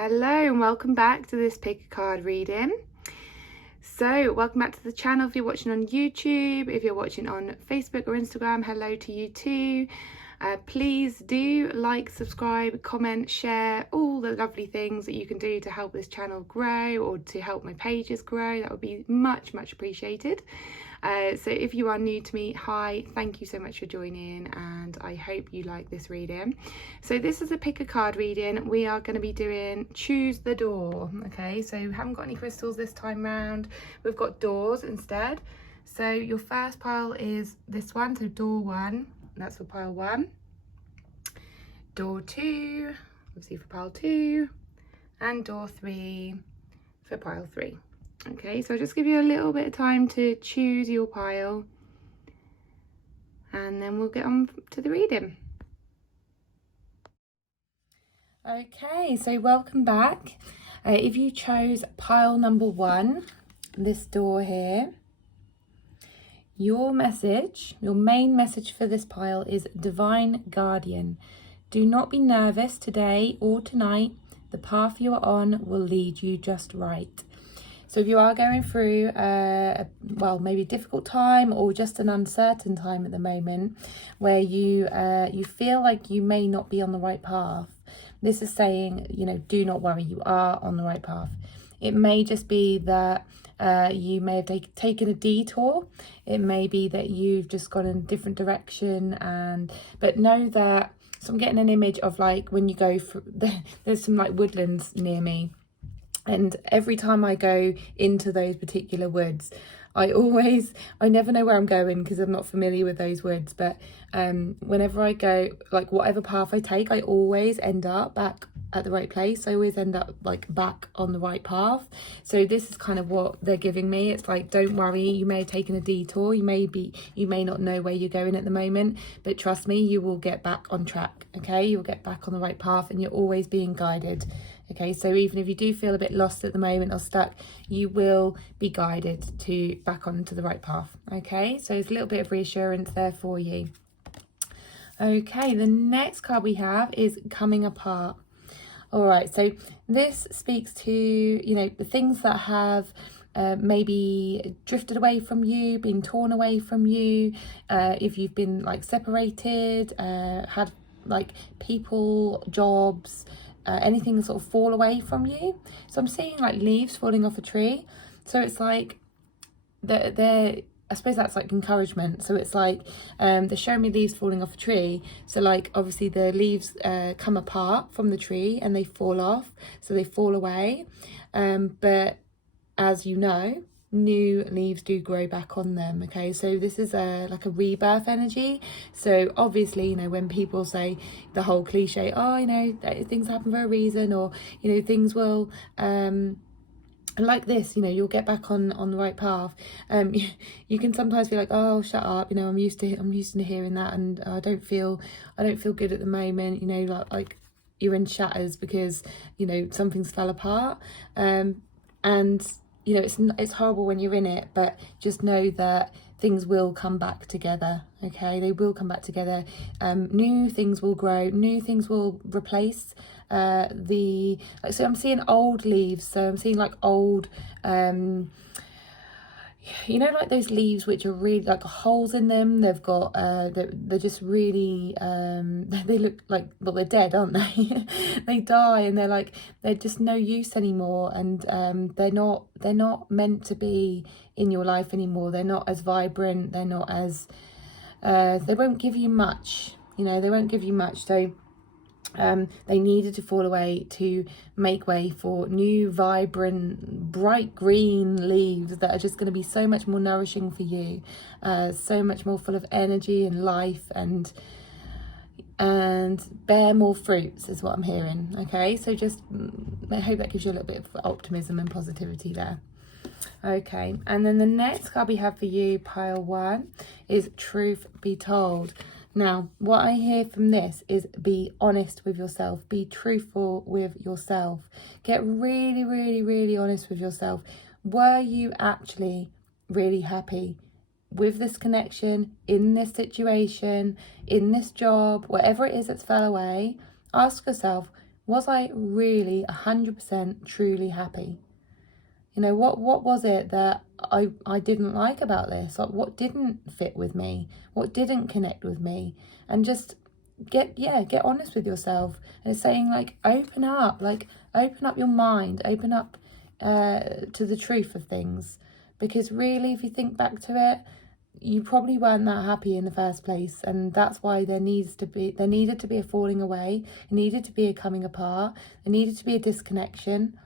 Hello and welcome back to this pick a card reading. So welcome back to the channel if you're watching on YouTube. If you're watching on Facebook or Instagram, hello to you too. Please do like, subscribe, comment, share, all the lovely things that you can do to help this channel grow or to help my pages grow. That would be much appreciated. So if you are new to me, hi, thank you so much for joining, and I hope you like this reading. So this is a pick a card reading. We are going to be doing choose the door. Okay, so we haven't got any crystals this time round, we've got doors instead. So your first pile is this one, so door 1, that's for pile 1. Door 2, obviously for pile 2, and door 3 for pile 3. Okay, so I'll just give you a little bit of time to choose your pile and then we'll get on to the reading. Okay, so welcome back. If you chose pile number 1, this door here, your message, your main message for this pile is Divine Guardian. Do not be nervous today or tonight. The path you are on will lead you just right. So if you are going through maybe a difficult time or just an uncertain time at the moment where you feel like you may not be on the right path, this is saying, do not worry, you are on the right path. It may just be that you may have taken a detour. It may be that you've just gone in a different direction, but know that, so I'm getting an image of like when you go through, there's some like woodlands near me. And every time I go into those particular woods, I never know where I'm going because I'm not familiar with those woods. But whenever I go, like whatever path I take, I always end up back at the right place. I always end up like back on the right path. So this is kind of what they're giving me. It's like, don't worry, you may have taken a detour. You may not know where you're going at the moment, but trust me, you will get back on track. Okay, you'll get back on the right path and you're always being guided. Okay, so even if you do feel a bit lost at the moment or stuck, you will be guided to back onto the right path. Okay, so there's a little bit of reassurance there for you. Okay, the next card we have is Coming Apart. All right, so this speaks to, the things that have maybe drifted away from you, been torn away from you, if you've been like separated, had like people, jobs, anything sort of fall away from you. So I'm seeing like leaves falling off a tree. So it's like they're I suppose that's like encouragement. So it's like they're showing me leaves falling off a tree. So like obviously the leaves come apart from the tree and they fall off, so they fall away. But as you know, new leaves do grow back on them. Okay, so this is like a rebirth energy. So obviously, when people say the whole cliche, things happen for a reason, or things will like this, you'll get back on the right path. You can sometimes be like, oh, shut up, I'm used to hearing that, and I don't feel good at the moment, like you're in shatters because something's fell apart, and it's horrible when you're in it, but just know that things will come back together. Okay, they will come back together. New things will grow, new things will replace so I'm seeing old leaves, so I'm seeing like old like those leaves which are really like holes in them. They've got they're just really they look like, well, they're dead, aren't they? They die and they're just no use anymore, and they're not meant to be in your life anymore. They're not as vibrant, they're not as they won't give you much, they won't give you much. So they needed to fall away to make way for new, vibrant, bright green leaves that are just going to be so much more nourishing for you, so much more full of energy and life, and bear more fruits is what I'm hearing. Okay, so just I hope that gives you a little bit of optimism and positivity there. Okay, and then the next card we have for you, pile 1, is Truth Be Told. Now, what I hear from this is be honest with yourself. Be truthful with yourself. Get really, really, really honest with yourself. Were you actually really happy with this connection, in this situation, in this job, whatever it is that's fell away? Ask yourself, Was I really 100% truly happy? You know, what was it that I didn't like about this? Like, what didn't fit with me? What didn't connect with me? And just get honest with yourself. And it's saying, like, open up your mind, open up to the truth of things. Because really, if you think back to it, you probably weren't that happy in the first place, and that's why there needed to be a falling away, there needed to be a coming apart, there needed to be a disconnection.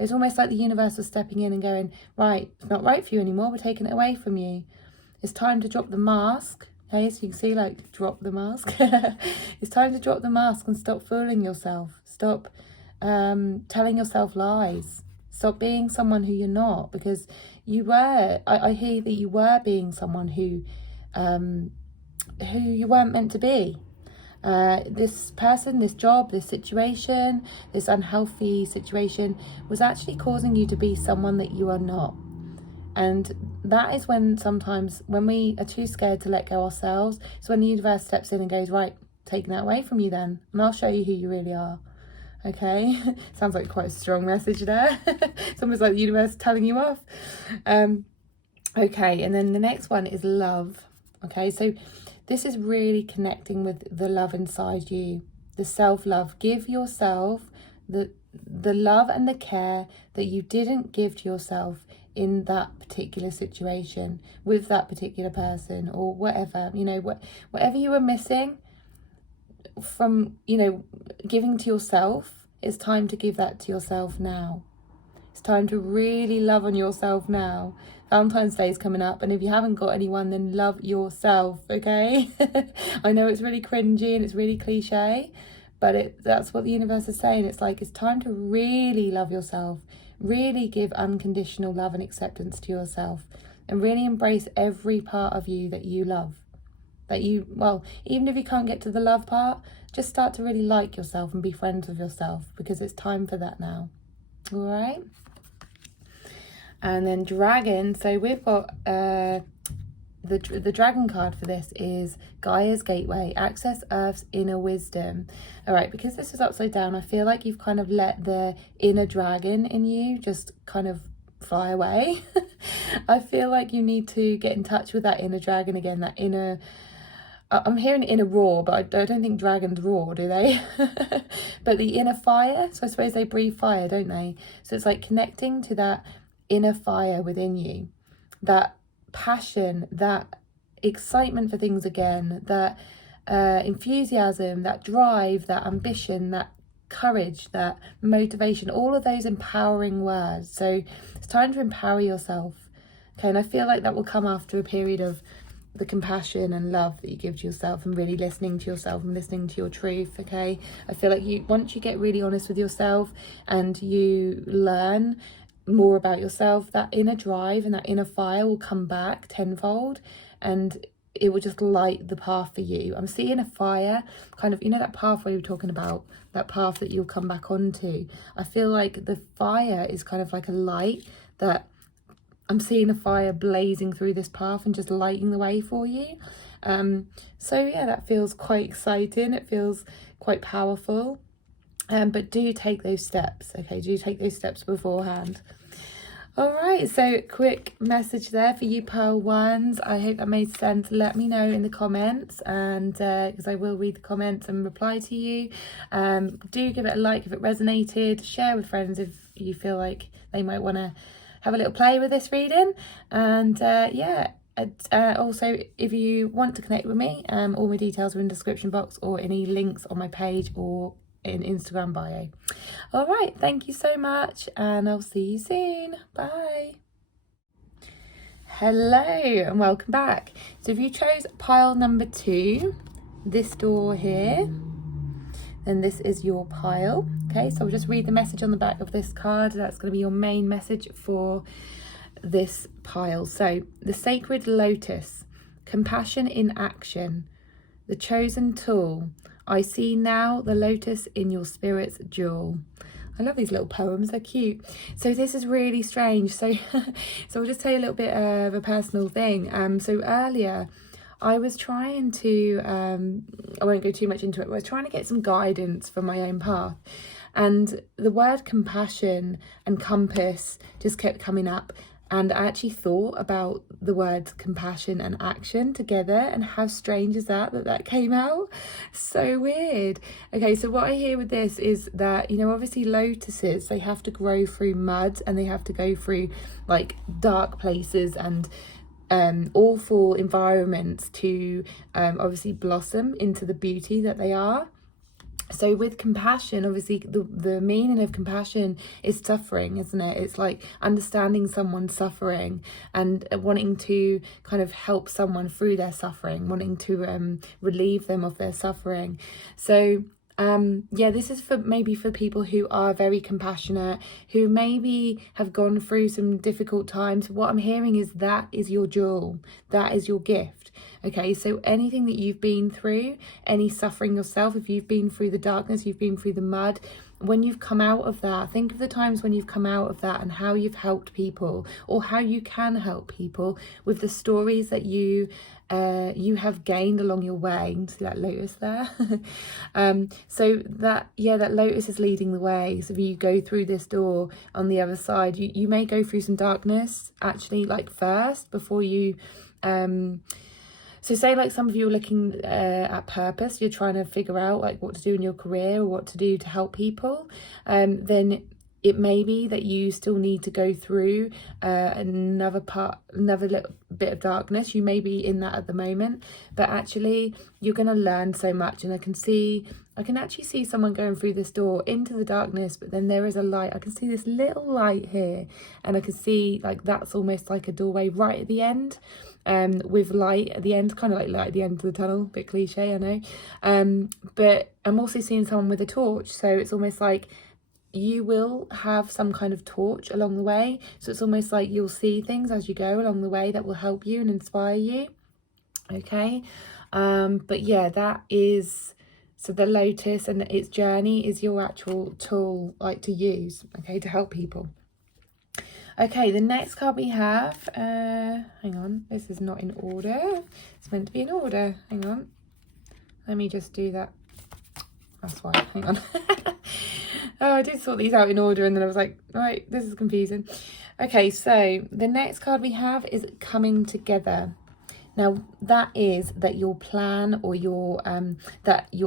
It's almost like the universe was stepping in and going, right, it's not right for you anymore, we're taking it away from you. It's time to drop the mask. Okay, so you can see, like, drop the mask. It's time to drop the mask and stop fooling yourself. Stop telling yourself lies. Stop being someone who you're not, because you were, I hear that you were being someone who you weren't meant to be. This person, this job, this situation, this unhealthy situation was actually causing you to be someone that you are not. And that is when sometimes, when we are too scared to let go ourselves, it's when the universe steps in and goes, right, taking that away from you then, and I'll show you who you really are. Okay, sounds like quite a strong message there. It's almost like the universe telling you off. Okay, and then the next one is love. Okay, so this is really connecting with the love inside you, the self-love. Give yourself the love and the care that you didn't give to yourself in that particular situation, with that particular person, or whatever, you know, whatever you were missing from, you know, giving to yourself. It's time to give that to yourself now. It's time to really love on yourself now. Valentine's Day is coming up, and if you haven't got anyone, then love yourself, okay? I know it's really cringy and it's really cliche, but that's what the universe is saying. It's like, it's time to really love yourself, really give unconditional love and acceptance to yourself, and really embrace every part of you that you love. That you, well, even if you can't get to the love part, just start to really like yourself and be friends with yourself, because it's time for that now. All right. And then dragon. So we've got the dragon card for this is Gaia's Gateway. Access Earth's inner wisdom. All right, because this is upside down, I feel like you've kind of let the inner dragon in you just kind of fly away. I feel like you need to get in touch with that inner dragon again, that inner... I'm hearing inner roar, but I don't think dragons roar, do they? But the inner fire, so I suppose they breathe fire, don't they? So it's like connecting to that inner fire within you, that passion, that excitement for things again, that enthusiasm, that drive, that ambition, that courage, that motivation, all of those empowering words. So it's time to empower yourself. Okay, and I feel like that will come after a period of the compassion and love that you give to yourself, and really listening to yourself and listening to your truth. Okay, I feel like once you get really honest with yourself and you learn more about yourself, that inner drive and that inner fire will come back tenfold, and it will just light the path for you. I'm seeing a fire, kind of, you know, that pathway we were talking about, that path that you'll come back onto. I feel like the fire is kind of like a light, that I'm seeing a fire blazing through this path and just lighting the way for you. So yeah, that feels quite exciting. It feels quite powerful. But do take those steps, okay? Do take those steps beforehand. All right, so quick message there for you Pearl Ones. I hope that made sense. Let me know in the comments, and because I will read the comments and reply to you. Do give it a like if it resonated. Share with friends if you feel like they might want to have a little play with this reading. And also, if you want to connect with me, all my details are in the description box, or any links on my page or in Instagram bio. All right, thank you so much, and I'll see you soon. Bye. Hello and welcome back. So if you chose pile number 2, this door here, then this is your pile. Okay, so I'll just read the message on the back of this card. That's going to be your main message for this pile. So the sacred lotus, compassion in action, the chosen tool. I see now the lotus in your spirit's jewel. I love these little poems, they're cute. So this is really strange. So I'll just tell you a little bit of a personal thing. So earlier I was trying to, I won't go too much into it, but I was trying to get some guidance for my own path. And the word compassion and compass just kept coming up. And I actually thought about the words compassion and action together, and how strange is that came out? So weird. Okay, so what I hear with this is that, you know, obviously lotuses, they have to grow through mud, and they have to go through like dark places and awful environments to obviously blossom into the beauty that they are. So with compassion, obviously the meaning of compassion is suffering, isn't it? It's like understanding someone's suffering and wanting to kind of help someone through their suffering, wanting to relieve them of their suffering. So yeah, this is for people who are very compassionate, who maybe have gone through some difficult times. What I'm hearing is that is your jewel, that is your gift. Okay, so anything that you've been through, any suffering yourself, if you've been through the darkness, you've been through the mud, when you've come out of that, think of the times when you've come out of that and how you've helped people, or how you can help people with the stories that you have gained along your way. See that lotus there? So that lotus is leading the way. So if you go through this door on the other side, you may go through some darkness actually, like first, before you so say like some of you are looking at purpose, you're trying to figure out like what to do in your career or what to do to help people, then it may be that you still need to go through another little bit of darkness. You may be in that at the moment, but actually you're going to learn so much. And I can actually see someone going through this door into the darkness, but then there is a light. I can see this little light here, and I can see like that's almost like a doorway right at the end, with light at the end, kind of like light at the end of the tunnel. Bit cliche, I know, but I'm also seeing someone with a torch, so it's almost like you will have some kind of torch along the way. So it's almost like you'll see things as you go along the way that will help you and inspire you. Okay, but yeah, that is, so the lotus and its journey is your actual tool, like to use, okay, to help people. Okay, the next card we have, hang on, this is not in order. It's meant to be in order. Hang on, let me just do that. That's why, hang on. Oh, I did sort these out in order, and then I was like, right, this is confusing. Okay, so the next card we have is coming together. Now, that is that your plan or your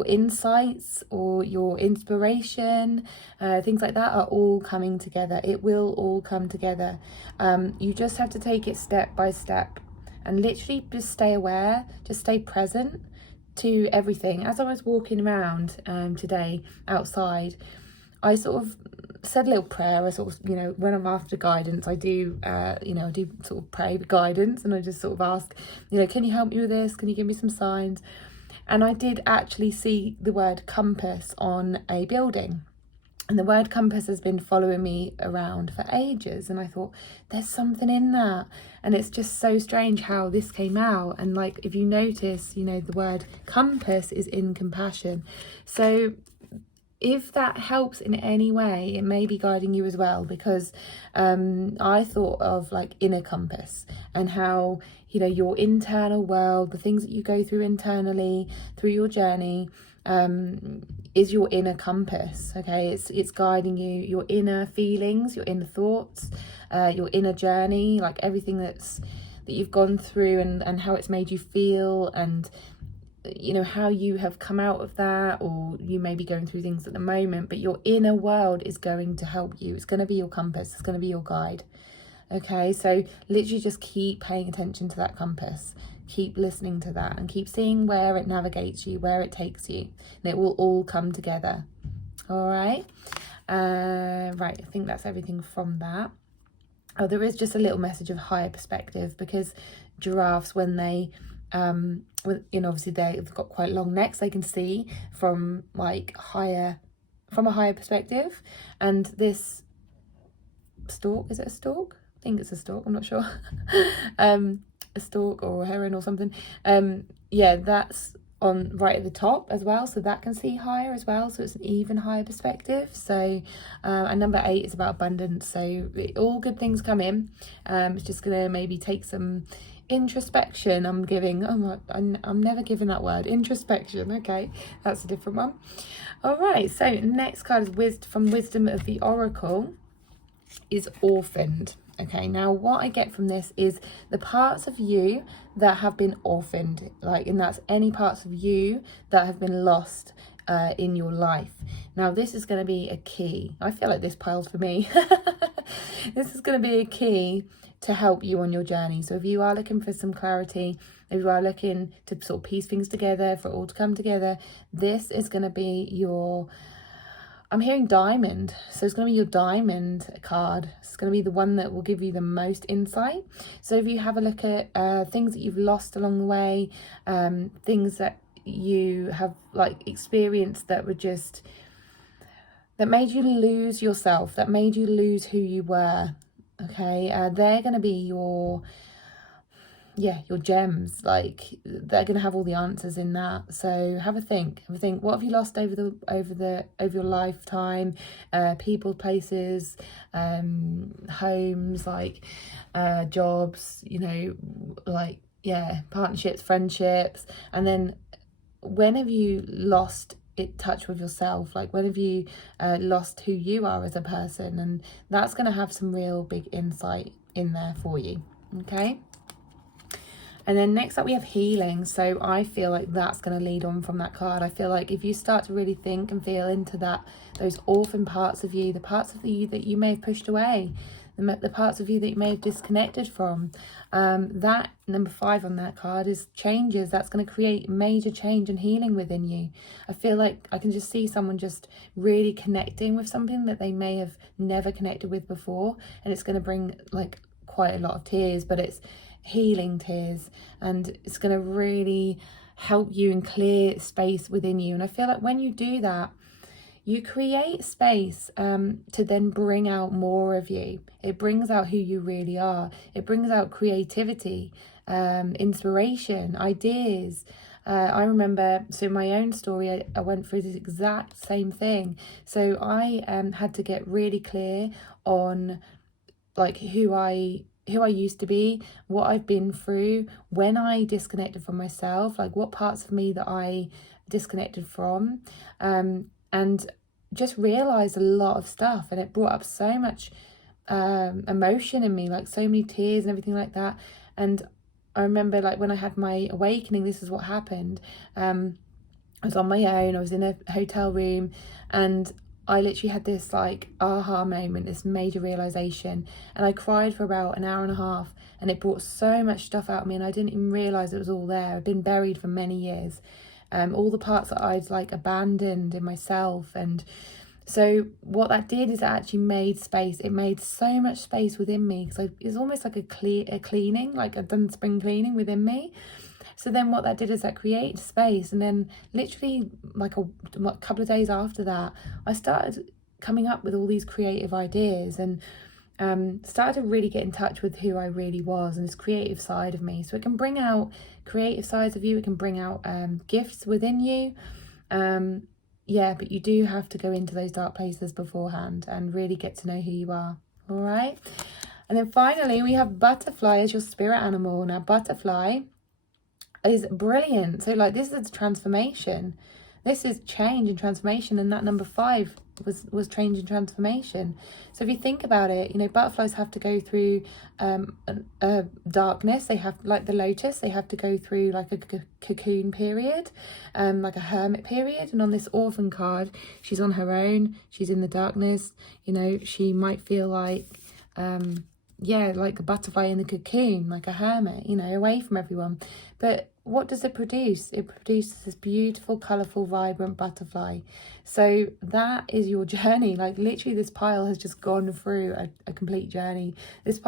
insights or your inspiration, things like that are all coming together. It will all come together. You just have to take it step by step and literally just stay aware, just stay present to everything. As I was walking around today outside, I sort of said a little prayer. I sort of, you know, when I'm after guidance, I do, I do sort of pray for guidance, and I just sort of ask, you know, can you help me with this? Can you give me some signs? And I did actually see the word compass on a building. And the word compass has been following me around for ages. And I thought, there's something in that. And it's just so strange how this came out. And like, if you notice, you know, the word compass is in compassion. So if that helps in any way, it may be guiding you as well, because I thought of like inner compass and how, you know, your internal world, the things that you go through internally through your journey, is your inner compass. Okay, it's guiding you, your inner feelings, your inner thoughts, your inner journey, like everything that you've gone through and how it's made you feel, and you know how you have come out of that, or you may be going through things at the moment, but your inner world is going to help you. It's going to be your compass, it's going to be your guide. Okay, so literally just keep paying attention to that compass, keep listening to that, and keep seeing where it navigates you, where it takes you, and it will all come together. All right, right, I think that's everything from that. Oh, there is just a little message of higher perspective, because giraffes, when they obviously they've got quite long necks, they can see from a higher perspective. And this stork, is it a stork? I think it's a stork, I'm not sure. A stork or a heron or something. Yeah, that's on right at the top as well, so that can see higher as well, so it's an even higher perspective. So and number 8 is about abundance, so all good things come in. It's just gonna maybe take some introspection. I'm giving. I'm never giving that word. Introspection. Okay, that's a different one. All right. So next card is from Wisdom of the Oracle. Is orphaned. Okay, now what I get from this is the parts of you that have been orphaned, and that's any parts of you that have been lost in your life. Now this is going to be a key. I feel like this pile's for me. This is going to be a key to help you on your journey. So if you are looking for some clarity, if you are looking to sort of piece things together, for it all to come together, this is going to be your, I'm hearing diamond. So it's going to be your diamond card. It's going to be the one that will give you the most insight. So if you have a look at things that you've lost along the way, things that you have experienced that were just, that made you lose yourself, that made you lose who you were. Okay, they're going to be your gems. They're going to have all the answers in that. So have a think. What have you lost over your lifetime? People, places, homes, jobs, partnerships, friendships. And then when have you lost touch with yourself? When have you lost who you are as a person? And that's going to have some real big insight in there for you. Okay. And then next up we have healing. So I feel like that's going to lead on from that card. I feel like if you start to really think and feel into those orphan parts of you, the parts of you that you may have pushed away, the parts of you that you may have disconnected from, that number 5 on that card is changes. That's going to create major change and healing within you. I feel like I can just see someone just really connecting with something that they may have never connected with before, and it's going to bring quite a lot of tears, but it's healing tears, and it's going to really help you and clear space within you. And I feel like when you do that, you create space to then bring out more of you. It brings out who you really are. It brings out creativity, inspiration, ideas. I remember, so in my own story, I went through this exact same thing. So I had to get really clear on who I used to be, what I've been through, when I disconnected from myself, what parts of me that I disconnected from, and just realised a lot of stuff. And it brought up so much emotion in me, so many tears and everything like that. And I remember when I had my awakening, this is what happened. I was on my own, I was in a hotel room, and I literally had this aha moment, this major realization, and I cried for about an hour and a half, and it brought so much stuff out of me, and I didn't even realize it was all there. I'd been buried for many years, all the parts that I'd abandoned in myself. And so what that did is it actually made space. It made so much space within me, because it's almost like a cleaning, I've done spring cleaning within me. So then what that did is that created space. And then literally a couple of days after that, I started coming up with all these creative ideas, and started to really get in touch with who I really was and this creative side of me. So it can bring out creative sides of you. It can bring out gifts within you. But you do have to go into those dark places beforehand and really get to know who you are. All right. And then finally, we have butterfly as your spirit animal. Now, butterfly is brilliant. So this is a transformation. This is change and transformation, and that number 5 was change and transformation. So if you think about it, butterflies have to go through darkness. They have, the lotus, they have to go through a cocoon period, a hermit period. And on this orphan card, she's on her own, she's in the darkness. She might feel like a butterfly in the cocoon, like a hermit, away from everyone. But what does it produce? It produces this beautiful, colourful, vibrant butterfly. So that is your journey. Literally, this pile has just gone through a complete journey. This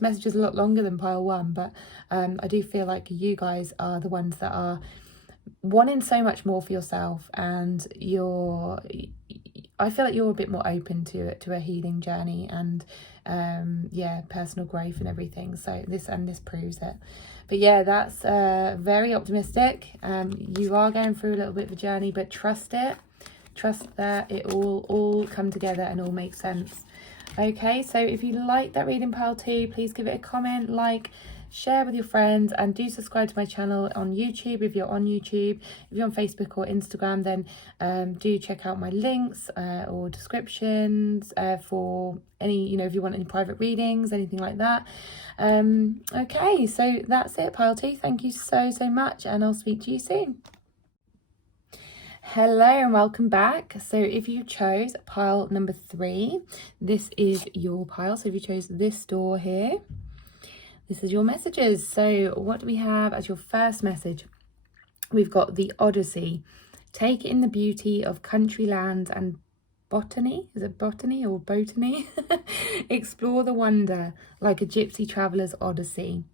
message is a lot longer than pile 1, but I do feel like you guys are the ones that are wanting so much more for yourself, and I feel like you're a bit more open to a healing journey, and personal growth and everything. So this proves it. But that's very optimistic. You are going through a little bit of a journey, but trust that it all come together and all make sense. Okay, so if you like that reading pile 2, please give it a comment, share with your friends, and do subscribe to my channel on YouTube if you're on YouTube. If you're on Facebook or Instagram, then do check out my links or descriptions for any, if you want any private readings, anything like that. Okay, so that's it, Pile 2. Thank you so much, and I'll speak to you soon. Hello and welcome back. So if you chose pile number 3, this is your pile. So if you chose this door here, this is your messages. So what do we have as your first message? We've got the Odyssey. Take in the beauty of country land and botany. Is it botany or botany? Explore the wonder like a gypsy traveler's odyssey.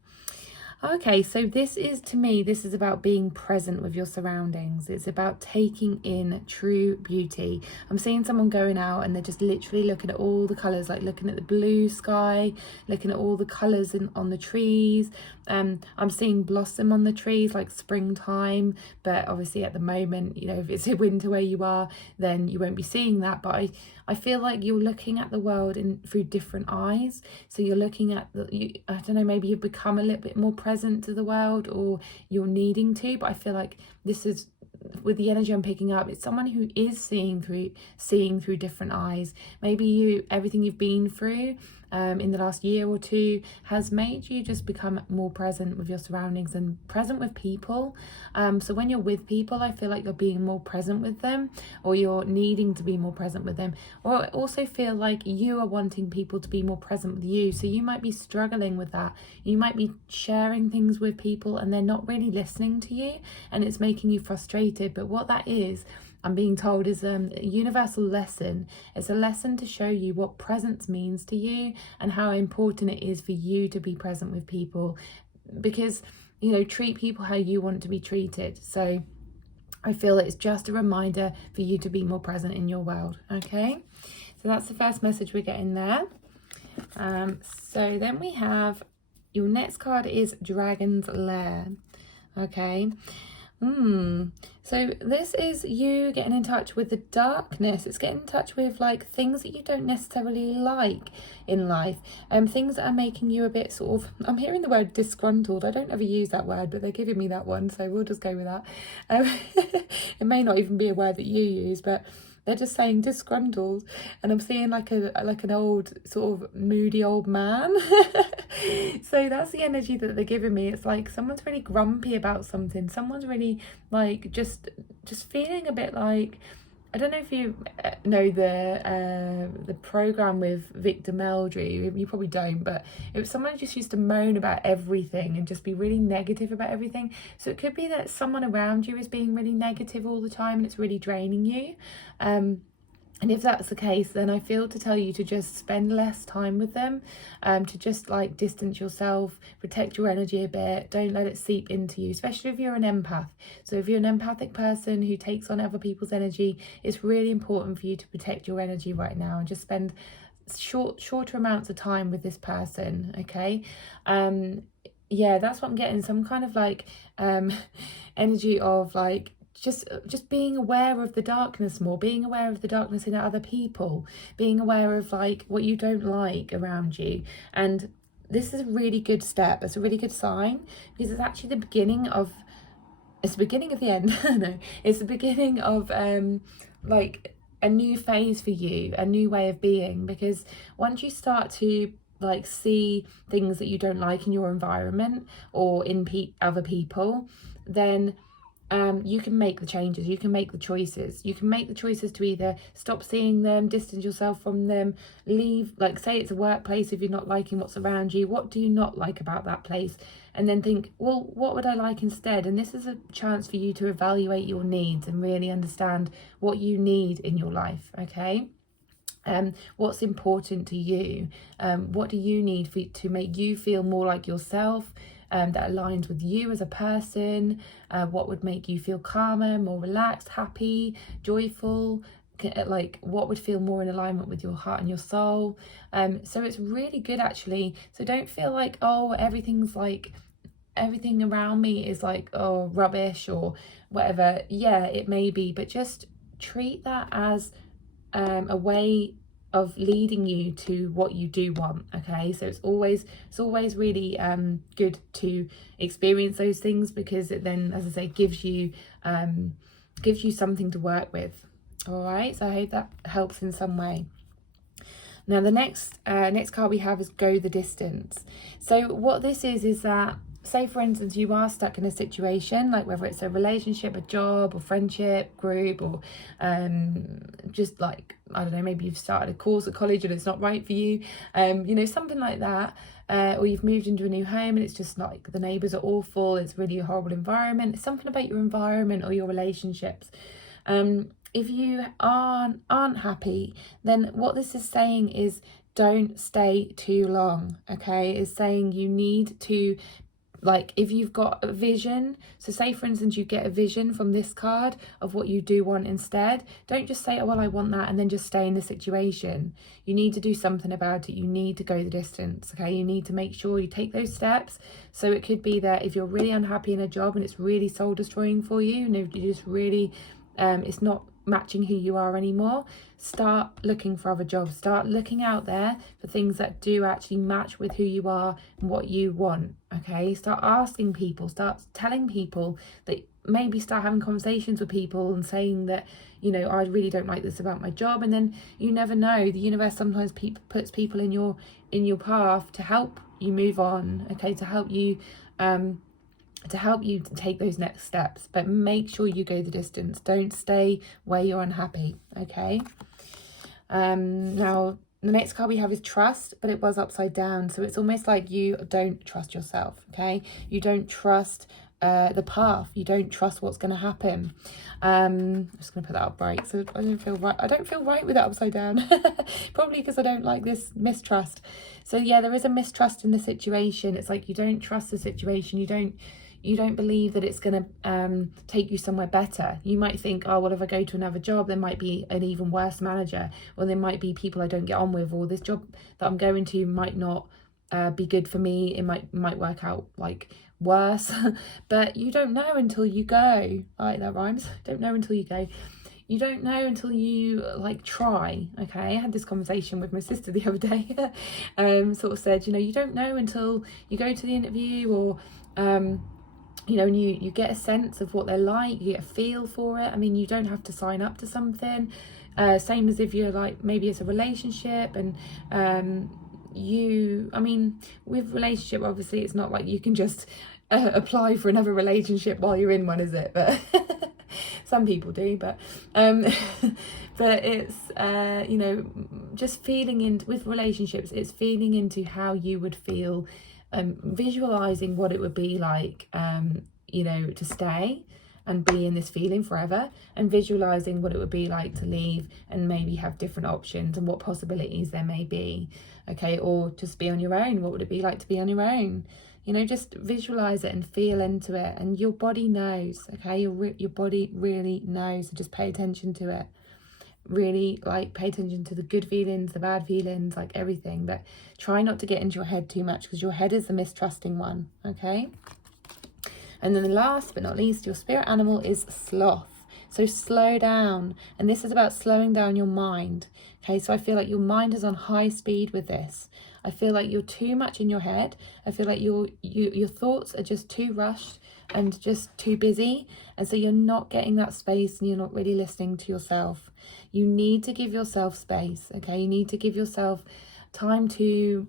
Okay, so this is about being present with your surroundings. It's about taking in true beauty. I'm seeing someone going out and they're just literally looking at all the colours, like looking at the blue sky, looking at all the colours on the trees. I'm seeing blossom on the trees, like springtime, but obviously at the moment, if it's a winter where you are, then you won't be seeing that. But I feel like you're looking at the world through different eyes. So you're looking at I don't know, maybe you've become a little bit more present to the world, or you're needing to, but I feel like this is, with the energy I'm picking up, it's someone who is seeing through different eyes. Maybe everything you've been through in the last year or two has made you just become more present with your surroundings and present with people. So when you're with people, I feel like you're being more present with them, or you're needing to be more present with them. Or I also feel like you are wanting people to be more present with you. So you might be struggling with that. You might be sharing things with people and they're not really listening to you, and it's making you frustrated. But what that is, I'm being told, is a universal lesson. It's a lesson to show you what presence means to you and how important it is for you to be present with people, because treat people how you want to be treated. So I feel it's just a reminder for you to be more present in your world. Okay, so that's the first message we're getting there. So then we have your next card is Dragon's Lair. Okay. So this is you getting in touch with the darkness. It's getting in touch with like things that you don't necessarily like in life, things that are making you a bit sort of, I'm hearing the word disgruntled. I don't ever use that word, but they're giving me that one, so we'll just go with that. It may not even be a word that you use, but they're just saying disgruntled, and I'm seeing like an old sort of moody old man. So that's the energy that they're giving me. It's like someone's really grumpy about something. Someone's really like just feeling a bit like, I don't know if you know the program with Victor Meldrew. You probably don't, but if someone just used to moan about everything and just be really negative about everything. So it could be that someone around you is being really negative all the time and it's really draining you. And if that's the case, then I feel to tell you to just spend less time with them, to just like distance yourself, protect your energy a bit. Don't let it seep into you, especially if you're an empath. So if you're an empathic person who takes on other people's energy, it's really important for you to protect your energy right now and just spend shorter amounts of time with this person. Okay. Yeah, that's what I'm getting. Some kind of like energy of like, just being aware of the darkness more, being aware of the darkness in other people, being aware of like what you don't like around you. And this is a really good step. It's a really good sign, because it's actually the beginning of the end. No, it's the beginning of like a new phase for you, a new way of being. Because once you start to like see things that you don't like in your environment or in other people, then you can make the changes, you can make the choices. You can make the choices to either stop seeing them, distance yourself from them, leave, like say it's a workplace, if you're not liking what's around you, what do you not like about that place? And then think, well, what would I like instead? And this is a chance for you to evaluate your needs and really understand what you need in your life, okay? What's important to you? What do you need to make you feel more like yourself? That aligns with you as a person. What would make you feel calmer, more relaxed, happy, joyful, like what would feel more in alignment with your heart and your soul. So it's really good actually. So don't feel like, oh, everything around me is like, oh, rubbish or whatever. Yeah, it may be, but just treat that as a way leading you to what you do want. Okay, so it's always really good to experience those things, because it then, as I say, gives you something to work with. All right, so I hope that helps in some way. Now the next card we have is Go the Distance. So what this is that, say for instance, you are stuck in a situation, like whether it's a relationship, a job, or friendship group, or just like, I don't know, maybe you've started a course at college and it's not right for you, you know, something like that, or you've moved into a new home and it's just like the neighbours are awful, it's really a horrible environment. It's something about your environment or your relationships. If you aren't happy, then what this is saying is don't stay too long. Okay, it's saying you need to, like, if you've got a vision, so say for instance you get a vision from this card of what you do want instead, don't just say, oh well, I want that, and then just stay in the situation. You need to do something about it. You need to go the distance. Okay, you need to make sure you take those steps. So it could be that if you're really unhappy in a job and it's really soul destroying for you, and if you just really it's not matching who you are anymore, start looking for other jobs. Start looking out there for things that do actually match with who you are and what you want. Okay, start asking people, start telling people, that maybe start having conversations with people and saying that, you know, I really don't like this about my job. And then you never know, the universe sometimes puts people in your path to help you move on. Okay, to help you take those next steps, but make sure you go the distance. Don't stay where you're unhappy. Okay, now the next card we have is Trust, but it was upside down, so it's almost like you don't trust yourself. Okay, you don't trust the path, you don't trust what's going to happen. I'm just going to put that upright, so I don't feel right with it upside down. Probably because I don't like this mistrust. So yeah, there is a mistrust in the situation. It's like you don't trust the situation. You don't believe that it's going to take you somewhere better. You might think, oh, well, if I go to another job, there might be an even worse manager, or there might be people I don't get on with, or this job that I'm going to might not be good for me. It might work out like worse. But you don't know until you go. All right, that rhymes. Don't know until you go. You don't know until you like try. Okay, I had this conversation with my sister the other day. Sort of said, you know, you don't know until you go to the interview, or you know, and you get a sense of what they're like, you get a feel for it. I mean, you don't have to sign up to something. Same as if you're like, maybe it's a relationship, and I mean, with relationship, obviously it's not like you can just apply for another relationship while you're in one, is it? But some people do, but it's you know, just feeling into, with relationships, it's feeling into how you would feel, visualizing what it would be like, you know, to stay and be in this feeling forever, and visualizing what it would be like to leave and maybe have different options and what possibilities there may be. Okay, or just be on your own. What would it be like to be on your own? You know, just visualize it and feel into it, and your body knows. Okay, your body really knows, so just pay attention to it. Really, like, pay attention to the good feelings, the bad feelings, like everything, but try not to get into your head too much, because your head is the mistrusting one. Okay, and then the last but not least, your spirit animal is Sloth. So slow down, and this is about slowing down your mind. Okay, so I feel like your mind is on high speed with this. I feel like you're too much in your head. I feel like your thoughts are just too rushed and just too busy, and so you're not getting that space, and you're not really listening to yourself. You need to give yourself space. Okay, you need to give yourself time to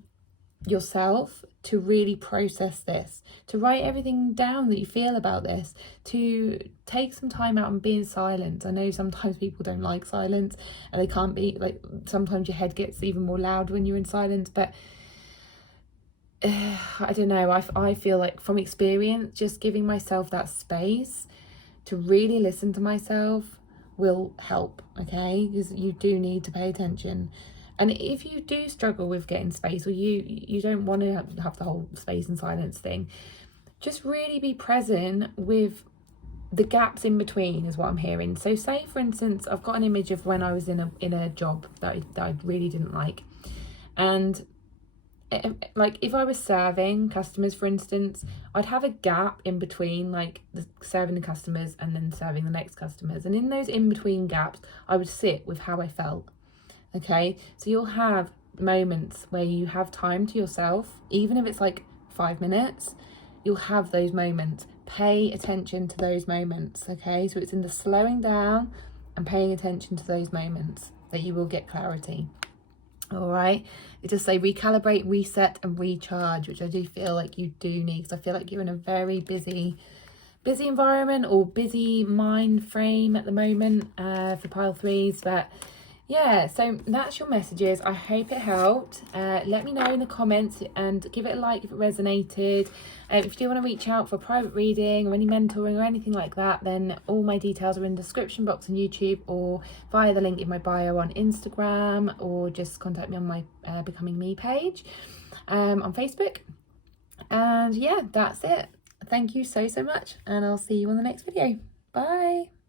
yourself to really process this, to write everything down that you feel about this, to take some time out and be in silence. I know sometimes people don't like silence, and they can't be, like, sometimes your head gets even more loud when you're in silence, but I don't know, I feel like from experience, just giving myself that space to really listen to myself will help. Okay, because you do need to pay attention. And if you do struggle with getting space, or you don't want to have the whole space and silence thing, just really be present with the gaps in between, is what I'm hearing. So say for instance, I've got an image of when I was in a job that I really didn't like, and like if I was serving customers, for instance, I'd have a gap in between, like serving the customers and then serving the next customers, and in those in between gaps I would sit with how I felt. Okay, so you'll have moments where you have time to yourself, even if it's like 5 minutes, you'll have those moments. Pay attention to those moments. Okay, so it's in the slowing down and paying attention to those moments that you will get clarity. All right, it just say recalibrate, reset and recharge, which I do feel like you do need, because I feel like you're in a very busy environment or busy mind frame at the moment for pile threes. But yeah, so that's your messages. I hope it helped. Let me know in the comments and give it a like if it resonated. If you do want to reach out for private reading or any mentoring or anything like that, then all my details are in the description box on YouTube or via the link in my bio on Instagram, or just contact me on my Becoming Me page on Facebook. And yeah, that's it. Thank you so much, and I'll see you on the next video. Bye.